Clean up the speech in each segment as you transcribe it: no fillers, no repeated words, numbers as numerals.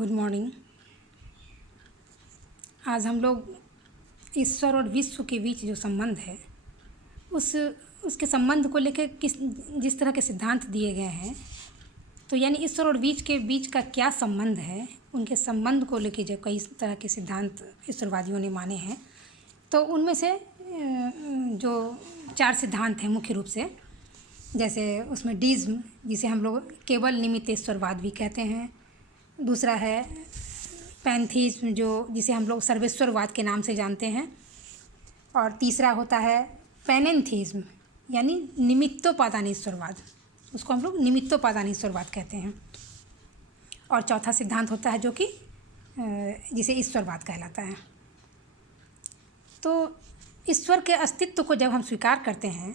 Good morning. आज हम लोग ईश्वर और विश्व के बीच जो संबंध है उसके संबंध को लेकर जिस तरह के सिद्धांत दिए गए हैं, तो यानी ईश्वर और बीच के बीच का क्या संबंध है, उनके संबंध को लेकर जो कई तरह के सिद्धांत ईश्वरवादियों ने माने हैं, तो उनमें से जो 4 सिद्धांत हैं मुख्य रूप से, जैसे उसमें डीज़्म, जिसे हम लोग केवल निमित्त ईश्वरवाद भी कहते हैं। दूसरा है पैंथीज्म, जिसे हम लोग सर्वेश्वरवाद के नाम से जानते हैं। और तीसरा होता है पैनेंथीज्म, यानी निमित्तोपादान ईश्वरवाद, उसको हम लोग निमित्तोपादान ईश्वरवाद कहते हैं। और चौथा सिद्धांत होता है जो कि जिसे ईश्वरवाद कहलाता है। तो ईश्वर के अस्तित्व को जब हम स्वीकार करते हैं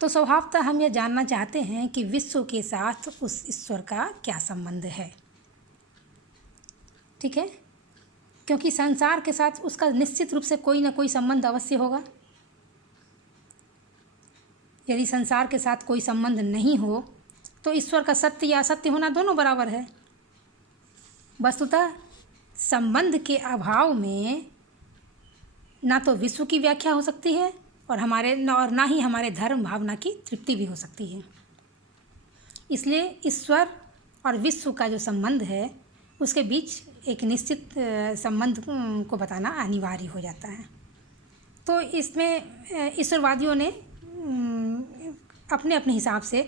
तो स्वभावतः हम यह जानना चाहते हैं कि विश्व के साथ उस ईश्वर का क्या संबंध है। ठीक है, क्योंकि संसार के साथ उसका निश्चित रूप से कोई ना कोई संबंध अवश्य होगा। यदि संसार के साथ कोई संबंध नहीं हो तो ईश्वर का सत्य या असत्य होना दोनों बराबर है। वस्तुतः संबंध के अभाव में ना तो विश्व की व्याख्या हो सकती है और ना ही हमारे धर्म भावना की तृप्ति भी हो सकती है। इसलिए ईश्वर और विश्व का जो संबंध है उसके बीच एक निश्चित संबंध को बताना अनिवार्य हो जाता है। तो इसमें ईश्वरवादियों ने अपने अपने हिसाब से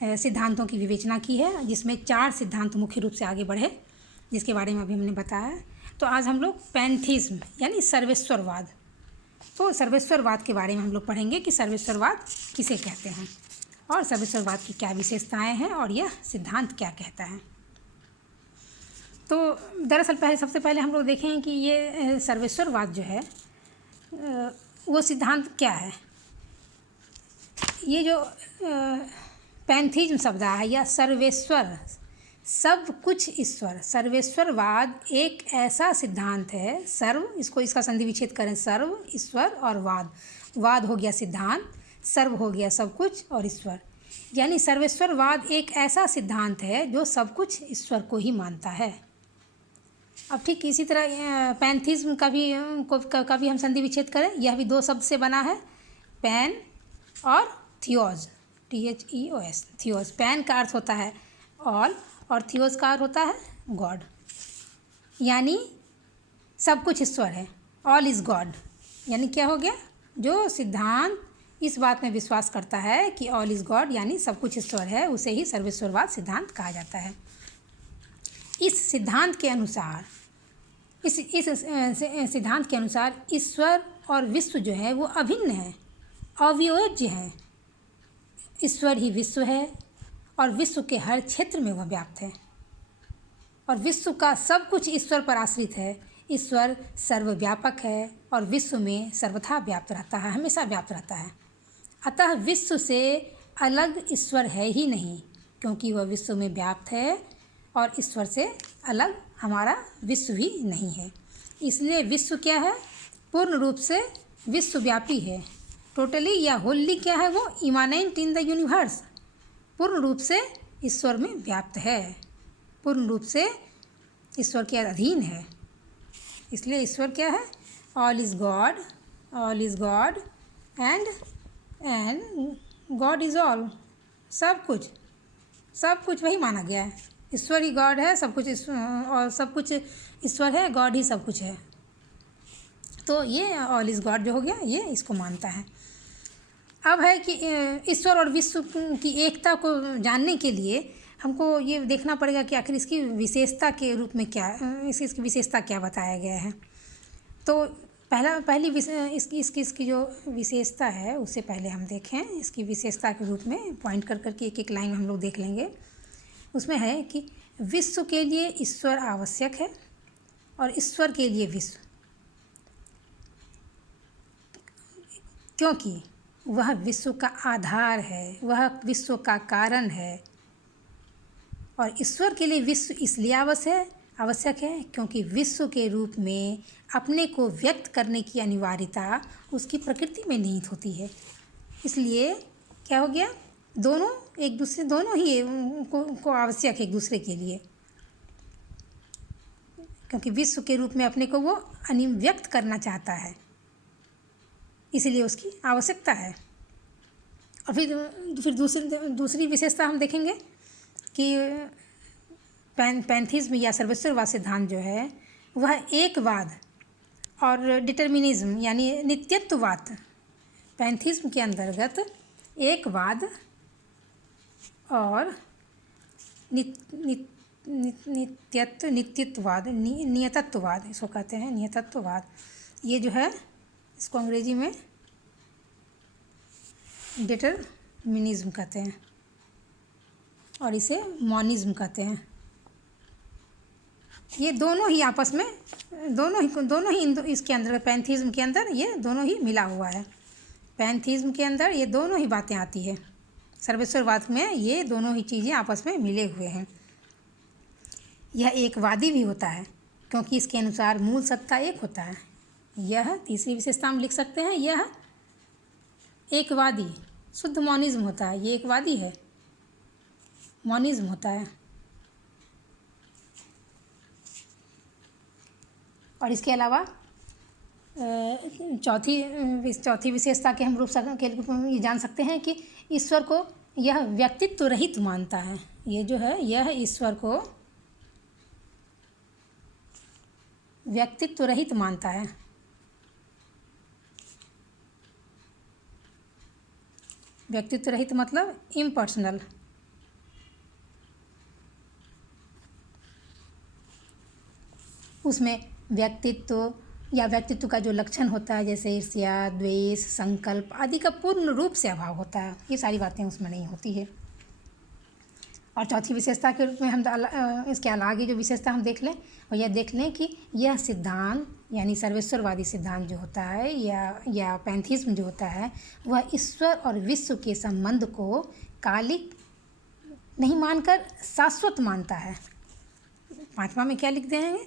सिद्धांतों की विवेचना की है, जिसमें 4 सिद्धांत मुख्य रूप से आगे बढ़े, जिसके बारे में अभी हमने बताया। तो आज हम लोग पैंथीज्म यानी सर्वेश्वरवाद, तो सर्वेश्वरवाद के बारे में हम लोग पढ़ेंगे कि सर्वेश्वरवाद किसे कहते हैं और सर्वेश्वरवाद की क्या विशेषताएं हैं और यह सिद्धांत क्या कहता है। तो दरअसल सबसे पहले हम लोग देखें कि ये सर्वेश्वरवाद जो है वो सिद्धांत क्या है। ये जो पैंथीज्म शब्द है या सर्वेश्वर, सब कुछ ईश्वर, सर्वेश्वरवाद एक ऐसा सिद्धांत है। सर्व, इसका संधि विच्छेद करें, सर्व ईश्वर और वाद हो गया सिद्धांत, सर्व हो गया सब कुछ और ईश्वर, यानी सर्वेश्वरवाद एक ऐसा सिद्धांत है जो सब कुछ ईश्वर को ही मानता है। अब ठीक इसी तरह पैंथीज्म का भी हम संधि विच्छेद करें, यह भी 2 शब्द से बना है, पैन और थियोस, THEOS, थियोस। पैन का अर्थ होता है ऑल और थियोस का अर्थ होता है गॉड, यानी सब कुछ ईश्वर है, ऑल इज़ गॉड। यानी क्या हो गया, जो सिद्धांत इस बात में विश्वास करता है कि ऑल इज़ गॉड यानी सब कुछ ईश्वर है, उसे ही सर्वेश्वरवाद सिद्धांत कहा जाता है। इस सिद्धांत के अनुसार इस सिद्धांत के अनुसार ईश्वर और विश्व जो है वो अभिन्न है, अवियोज्य है। ईश्वर ही विश्व है और विश्व के हर क्षेत्र में वह व्याप्त है और विश्व का सब कुछ ईश्वर पर आश्रित है। ईश्वर सर्वव्यापक है और विश्व में सर्वथा व्याप्त रहता है, हमेशा व्याप्त रहता है। अतः विश्व से अलग ईश्वर है ही नहीं, क्योंकि वह विश्व में व्याप्त है और ईश्वर से अलग हमारा विश्व भी नहीं है। इसलिए विश्व क्या है, पूर्ण रूप से विश्वव्यापी है। टोटली या होली क्या है, वो इमानेंट इन द यूनिवर्स, पूर्ण रूप से ईश्वर में व्याप्त है, पूर्ण रूप से ईश्वर के अधीन है। इसलिए ईश्वर क्या है, all is God and God is all, सब कुछ वही माना गया है। ईश्वर ही गॉड है, सब कुछ और सब कुछ ईश्वर है, गॉड ही सब कुछ है। तो ये ऑल इज़ गॉड जो हो गया, ये इसको मानता है। अब है कि ईश्वर और विश्व की एकता को जानने के लिए हमको ये देखना पड़ेगा कि आखिर इसकी विशेषता के रूप में क्या, इसकी विशेषता क्या बताया गया है। तो इसकी जो विशेषता है उससे पहले हम देखें, इसकी विशेषता के रूप में पॉइंट करके एक लाइन हम लोग देख लेंगे। उसमें है कि विश्व के लिए ईश्वर आवश्यक है और ईश्वर के लिए विश्व, क्योंकि वह विश्व का आधार है, वह विश्व का कारण है। और ईश्वर के लिए विश्व इसलिए आवश्यक है क्योंकि विश्व के रूप में अपने को व्यक्त करने की अनिवार्यता उसकी प्रकृति में निहित होती है। इसलिए क्या हो गया, दोनों ही को आवश्यक है एक दूसरे के लिए। क्योंकि विश्व के रूप में अपने को वो अभिव्यक्त करना चाहता है, इसलिए उसकी आवश्यकता है। और फिर दूसरी विशेषता हम देखेंगे कि पैंथीज्म या सर्वेश्वरवाद सिद्धांत जो है वह एकवाद और डिटर्मिनिज्म यानी नित्यत्ववाद, पैंथीज्म के अंतर्गत एकवाद और नित्यत्ववाद, नियतत्ववाद इसको कहते हैं, नियतत्ववाद, ये जो है इसको अंग्रेजी में डिटर्मिनिज्म कहते हैं और इसे मॉनिज्म कहते हैं। ये दोनों ही आपस में दोनों ही इसके अंदर, पैंथीज्म के अंदर ये दोनों ही मिला हुआ है। पैंथीज्म के अंदर ये दोनों ही बातें आती है, सर्वेश्वरवाद में ये दोनों ही चीज़ें आपस में मिले हुए हैं। यह एकवादी भी होता है क्योंकि इसके अनुसार मूल सत्ता एक होता है। यह तीसरी विशेषता हम लिख सकते हैं, यह एकवादी शुद्ध मॉनिज्म होता है। ये एकवादी है, मॉनिज्म होता है। और इसके अलावा चौथी विशेषता के हम रूप में ये जान सकते हैं कि ईश्वर को यह व्यक्तित्व रहित मानता है। ये जो है यह ईश्वर को व्यक्तित्व रहित मानता है। व्यक्तित्व रहित मतलब इम्पर्सनल। उसमें व्यक्तित्व या व्यक्तित्व का जो लक्षण होता है जैसे ईर्ष्या, द्वेष, संकल्प आदि का पूर्ण रूप से अभाव होता है। ये सारी बातें उसमें नहीं होती है। और चौथी विशेषता के रूप में हम इसके आगे जो विशेषता हम देख लें और यह देख लें कि यह सिद्धांत यानी सर्वेश्वरवादी सिद्धांत जो होता है या पैंथीज्म जो होता है वह ईश्वर और विश्व के संबंध को कालिक नहीं मानकर शाश्वत मानता है। पांचवा में क्या लिख देंगे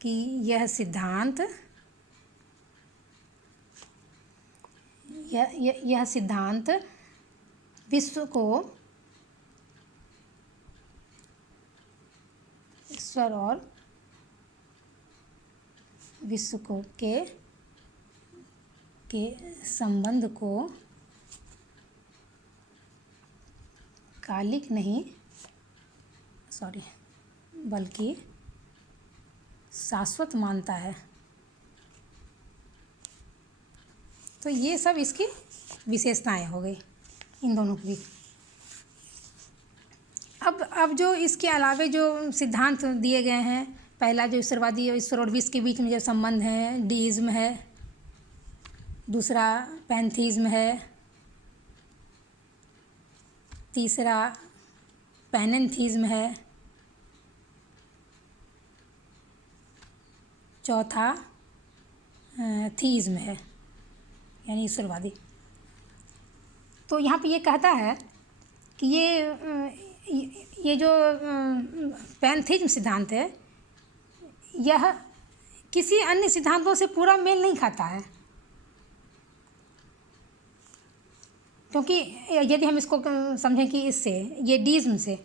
कि यह सिद्धांत विश्व को ईश्वर और विश्व को के संबंध को कालिक नहीं बल्कि शाश्वत मानता है। तो ये सब इसकी विशेषताएं हो गई इन दोनों की। अब जो इसके अलावे जो सिद्धांत दिए गए हैं, पहला जो ईश्वरवादी और ईश्वर और विश्व के बीच में जो संबंध है डीइज्म है, दूसरा पैंथीज्म है, तीसरा पैनेंथीज्म है, चौथा थीइज्म है यानी ईश्वरवादी। तो यहाँ पे ये कहता है कि ये जो पैंथीज्म सिद्धांत है यह किसी अन्य सिद्धांतों से पूरा मेल नहीं खाता है, क्योंकि यदि हम इसको समझें कि इससे ये डीइज्म से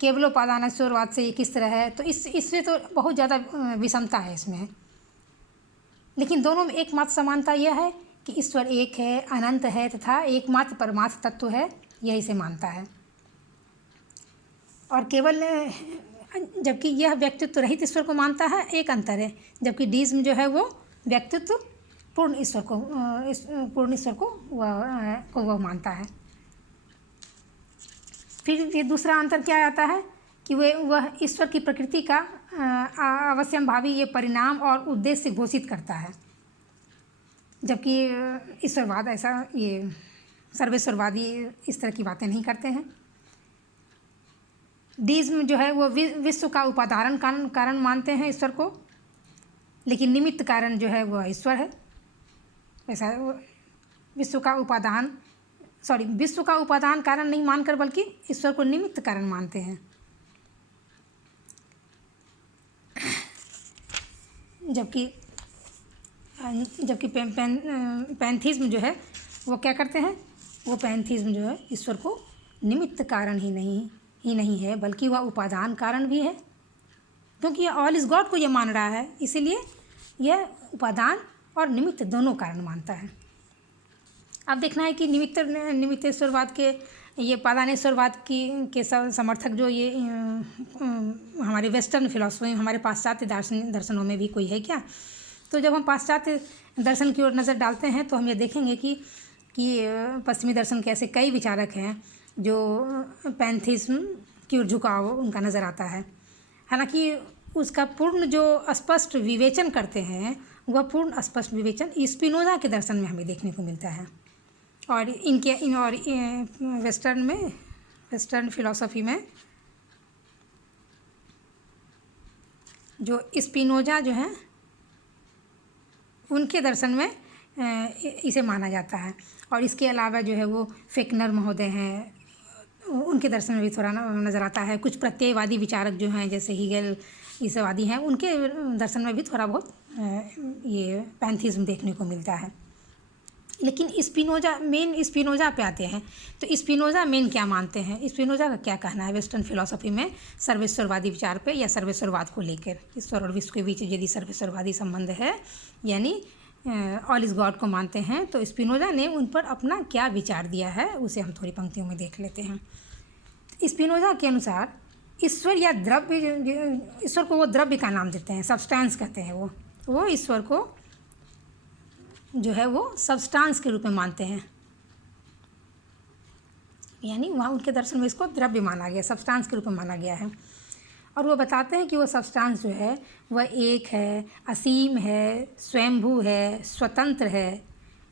केवलोपादानश्वरवाद से ये किस तरह है, तो इससे तो बहुत ज़्यादा विषमता है इसमें। लेकिन दोनों में एकमात्र समानता यह है कि ईश्वर एक है, अनंत है तथा एकमात्र परमार्थ तत्व है, यही से मानता है। और केवल जबकि यह व्यक्तित्व रहित ईश्वर को मानता है, एक अंतर है। जबकि डीइज्म जो है वो व्यक्तित्व पूर्ण ईश्वर को वह मानता है। फिर ये दूसरा अंतर क्या आता है कि वह ईश्वर की प्रकृति का अवश्यंभावी ये परिणाम और उद्देश्य घोषित करता है, जबकि ईश्वरवाद ऐसा ये सर्वेश्वरवादी इस तरह की बातें नहीं करते हैं। डीइज्म जो है वो विश्व का उपादान कारण मानते हैं ईश्वर को, लेकिन निमित्त कारण जो है वह ईश्वर है। ऐसा विश्व का उपादान कारण नहीं मानकर बल्कि ईश्वर को निमित्त कारण मानते हैं। जबकि पैंथीज्म जो है वो क्या करते हैं, वो पैंथीज्म जो है ईश्वर को निमित्त कारण ही नहीं है बल्कि वह उपादान कारण भी है। क्योंकि ये ऑल इज गॉड को ये मान रहा है, इसीलिए यह उपादान और निमित्त दोनों कारण मानता है। अब देखना है कि निमित्तेश्वरवाद के ये उपादानेश्वरवाद के समर्थक जो ये हमारे वेस्टर्न फिलॉसफी, हमारे पाश्चात्य दर्शनों में भी कोई है क्या? तो जब हम पाश्चात्य दर्शन की ओर नज़र डालते हैं तो हम ये देखेंगे कि पश्चिमी दर्शन के ऐसे कई विचारक हैं जो पैंथिज्म की ओर झुकाव उनका नज़र आता है। हालांकि उसका पूर्ण जो स्पष्ट विवेचन करते हैं वह पूर्ण स्पष्ट विवेचन स्पिनोजा के दर्शन में हमें देखने को मिलता है। और वेस्टर्न फिलॉसफी में जो स्पिनोजा जो हैं उनके दर्शन में इसे माना जाता है। और इसके अलावा जो है वो फेकनर महोदय हैं, उनके दर्शन में भी थोड़ा नज़र आता है। कुछ प्रत्ययवादी विचारक जो हैं जैसे हीगेल ईसावादी हैं, उनके दर्शन में भी थोड़ा बहुत ये पैंथिज्म देखने को मिलता है। लेकिन स्पिनोजा पे आते हैं तो स्पिनोजा मेन क्या मानते हैं, स्पिनोजा का क्या कहना है वेस्टर्न फिलॉसफी में सर्वेश्वरवादी विचार पे या सर्वेश्वरवाद को लेकर? ईश्वर और विश्व के बीच यदि सर्वेश्वरवादी संबंध है यानी ऑल इज गॉड को मानते हैं, तो स्पिनोजा ने उन पर अपना क्या विचार दिया है उसे हम थोड़ी पंक्तियों में देख लेते हैं। स्पिनोजा के अनुसार ईश्वर या द्रव्य, ईश्वर को वो द्रव्य का नाम देते हैं, सब्सटेंस कहते हैं। वो ईश्वर को जो है वो सब्सटेंस के रूप में मानते हैं, यानी वहाँ उनके दर्शन में इसको द्रव्य माना गया, सब्सटेंस के रूप में माना गया है। और वो बताते हैं कि वो सब्सटेंस जो है वह एक है, असीम है, स्वयंभू है, स्वतंत्र है,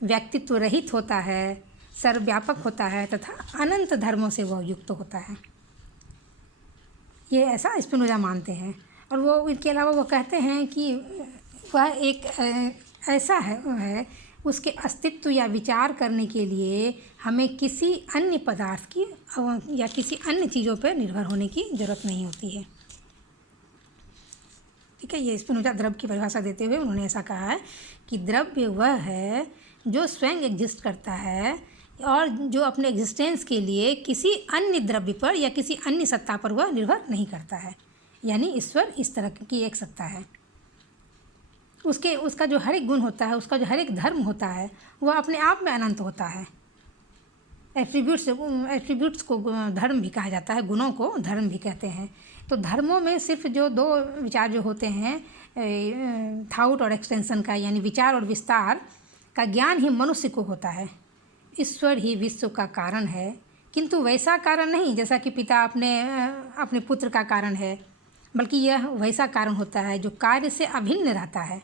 व्यक्तित्व रहित होता है, सर्वव्यापक होता है तथा अनंत धर्मों से वह युक्त होता है। ये ऐसा स्पिनोजा मानते हैं। और वो इसके अलावा वो कहते हैं कि वह एक ऐसा है उसके अस्तित्व या विचार करने के लिए हमें किसी अन्य पदार्थ की या किसी अन्य चीज़ों पर निर्भर होने की ज़रूरत नहीं होती है। ठीक है, ये स्पिनोजा द्रव्य की परिभाषा देते हुए उन्होंने ऐसा कहा है कि द्रव्य वह है जो स्वयं एग्जिस्ट करता है और जो अपने एग्जिस्टेंस के लिए किसी अन्य द्रव्य पर या किसी अन्य सत्ता पर वह निर्भर नहीं करता है। यानी ईश्वर इस तरह की एक सत्ता है। उसका जो हर एक गुण होता है, उसका जो हर एक धर्म होता है, वह अपने आप में अनंत होता है। एट्रीब्यूट्स को धर्म भी कहा जाता है, गुणों को धर्म भी कहते हैं। तो धर्मों में सिर्फ जो दो विचार जो होते हैं, थाउट और एक्सटेंशन का, यानी विचार और विस्तार का ज्ञान ही मनुष्य को होता है। ईश्वर ही विश्व का कारण है, किंतु वैसा कारण नहीं जैसा कि पिता अपने पुत्र का कारण है, बल्कि यह वैसा कारण होता है जो कार्य से अभिन्न रहता है।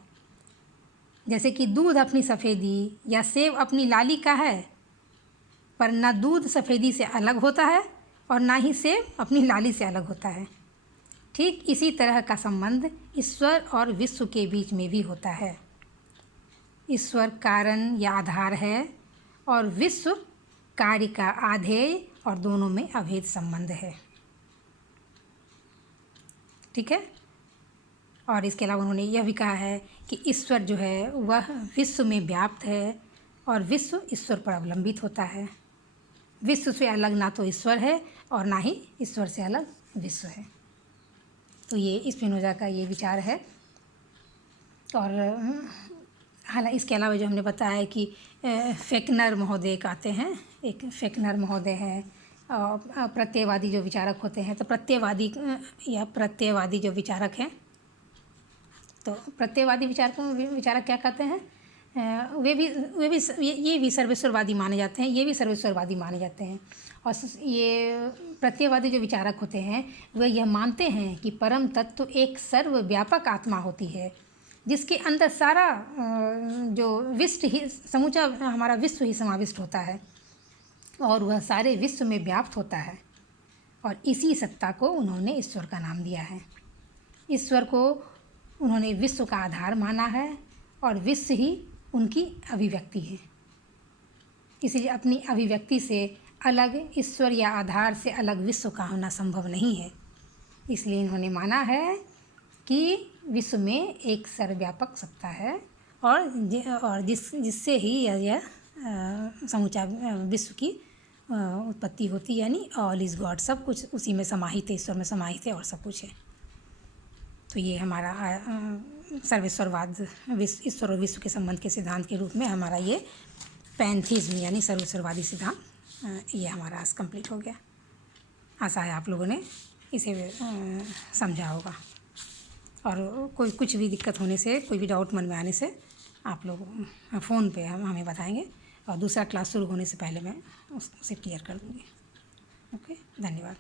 जैसे कि दूध अपनी सफ़ेदी या सेब अपनी लाली का है, पर न दूध सफ़ेदी से अलग होता है और ना ही सेब अपनी लाली से अलग होता है। ठीक इसी तरह का संबंध ईश्वर और विश्व के बीच में भी होता है। ईश्वर कारण या आधार है और विश्व कार्य का आधेय, और दोनों में अभेद संबंध है। ठीक है। और इसके अलावा उन्होंने यह भी कहा है कि ईश्वर जो है वह विश्व में व्याप्त है और विश्व ईश्वर पर अवलंबित होता है। विश्व से अलग ना तो ईश्वर है और ना ही ईश्वर से अलग विश्व है। तो ये स्पिनोजा का ये विचार है। और हालांकि इसके अलावा जो हमने बताया है कि फेकनर महोदय कहते हैं, एक फेकनर महोदय हैं, प्रत्ययवादी जो विचारक होते हैं। तो प्रत्ययवादी जो विचारक हैं, तो प्रत्ययवादी विचारक क्या कहते हैं? ये भी सर्वेश्वरवादी माने जाते हैं, ये भी सर्वेश्वरवादी माने जाते हैं। और ये प्रत्ययवादी जो विचारक होते हैं वे यह मानते हैं कि परम तत्व एक सर्वव्यापक आत्मा होती है, जिसके अंदर सारा जो विश्व ही, समूचा हमारा विश्व ही समाविष्ट होता है और वह सारे विश्व में व्याप्त होता है। और इसी सत्ता को उन्होंने ईश्वर का नाम दिया है। ईश्वर को उन्होंने विश्व का आधार माना है और विश्व ही उनकी अभिव्यक्ति है। इसलिए अपनी अभिव्यक्ति से अलग ईश्वर या आधार से अलग विश्व का होना संभव नहीं है। इसलिए इन्होंने माना है कि विश्व में एक सर्वव्यापक सत्ता है और जिससे ही यह समूचा विश्व की उत्पत्ति होती है, यानी ऑल इज़ गॉड, सब कुछ उसी में समाहित है, ईश्वर में समाहित है और सब कुछ है। तो ये हमारा सर्वेश्वरवाद, ईश्वर और विश्व के संबंध के सिद्धांत के रूप में हमारा ये पैंथीज्म यानी सर्वेश्वरवादी सिद्धांत ये हमारा आज कंप्लीट हो गया। आशा है आप लोगों ने इसे समझा होगा, और कोई कुछ भी दिक्कत होने से, कोई भी डाउट मन में आने से आप लोग फ़ोन पे हमें बताएंगे, और दूसरा क्लास शुरू होने से पहले मैं उसे क्लियर कर दूँगी। ओके, धन्यवाद।